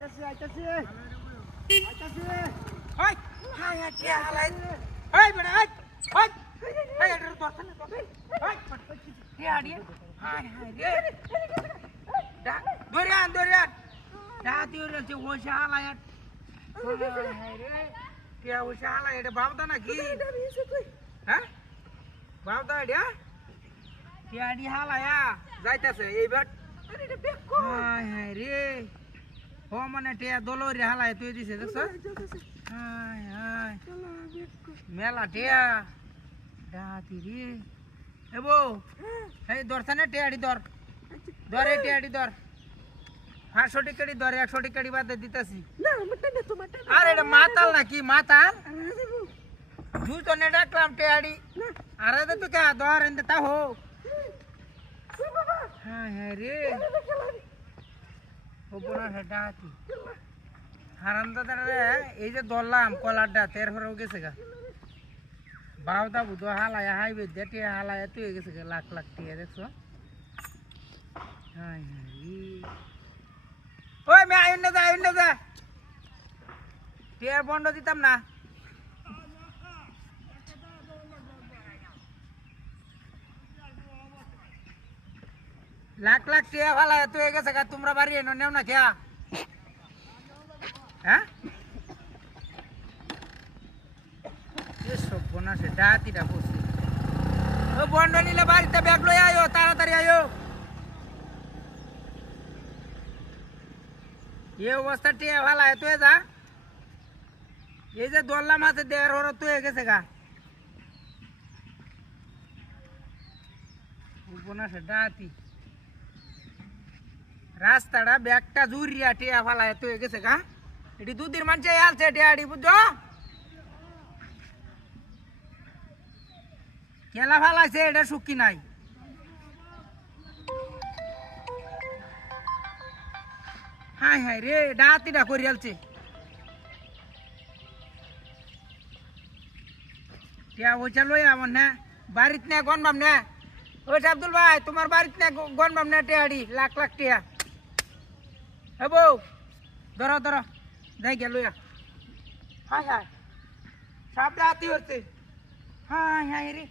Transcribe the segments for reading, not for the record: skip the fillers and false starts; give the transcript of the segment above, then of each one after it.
আইতাছি আইতাছি ওই হাই হাই কে হালাই ওই বড় ওই ওই এই এটা দরকার না ওই কে আড়িয়ে হাই হাই রে দরিয়ান দাতি ওরে যে ওশা হালাই হাই রে কে ওশা হালাই এটা বাবদা নাকি হ্যাঁ বাবদা এটা কে আড়ি হালায়া যাইতাছে এইবার আরে এটা বেকো হাই হাই রে ও মানে টিয়া দলরে হালায় তুই দিছে দেখছ হাই হাই মেলা টিয়া দাতি রে এবো এই দর্শনে টিয়াড়ি ধরে টিয়াড়ি ধর 500 টিকাড়ি ধরে 100 টিকাড়ি বাদে দিতাছি না মত না তো মত আরে এটা মাতাল নাকি মাতাল তুই তো নেডা ক্লাম টিয়াড়ি আরে তো কে ধর এন্ড তা হো হাই হাই রে ও বোনা হেডাতি হারামদাদারে এই যে দললাম কলারটা তের হরেও গেছে গা বাউদা বুধ হালায় হাইবে যেটি হালায় তুই গেছে গা লাখ লাখ টিয়া দেখছো হাই হাই ওই মে আইন না যা টিয়া বন্ধ দিতাম না লাখ লাখ টিয়া হালায় তুই গেছে গা তোমরা বাড়ি এনো নেও না খেয়া হ্যাঁ সব বোনা সে ডাতিটা করছে ও বন্ড নিলে বাড়িতে ব্যাগ লই আয়ো তাড়াতাড়ি আয়ো এই অবস্থা টিয়া ভালায় তুই যা এই যে দোল্লা মাছে দেড় হর তুই গেছে গা বোনা সে ডাতি রাস্তাটা ব্যাগটা জুরিয়া টিয়া ফালায় তুই গেছে গা এটি দুদিন মানুষে আলছে টিয়াড়ি বুঝছো কেলা ফালাইছে এটা সুখী নাই হাই হাই রে ডাতিটা করে আলছে টিয়া ওইটা লই আমার না বাড়িতে না গনবাম না ওই আব্দুল ভাই তোমার বাড়িতে না গনবাম না টিয়াড়ি লাখ লাখ টিয়া হে বউ ধরো যাই গেল হাই হাই সব রাতি হচ্ছে হাই হাই রে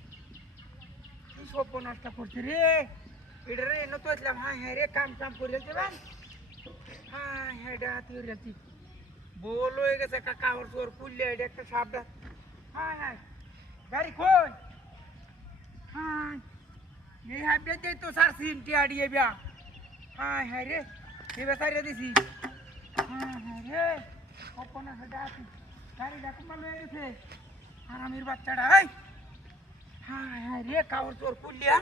কি সব নষ্ট করছে রে এটা রে এনে তো আসলাম হাই হাই রে কাম করে যাবেন হাই হাই রাতি রাতি বল হয়ে গেছে কাকা ওর তোর পুললে এটা একটা সাবধান হাই হাই গাড়ি কই হাই এই হাইবে তো সার সিনটি আড়িয়ে বিয়া হাই হাই রে এবার সাইরে দিছি রে অপনা হেডাতি গাড়ি ডাকুম লয়ে গেছে আরামের বাচ্চাটা এই হাই হাই রে কাউর তোর পুলিয়া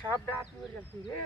সব ডাক হয়ে যাচ্ছে রে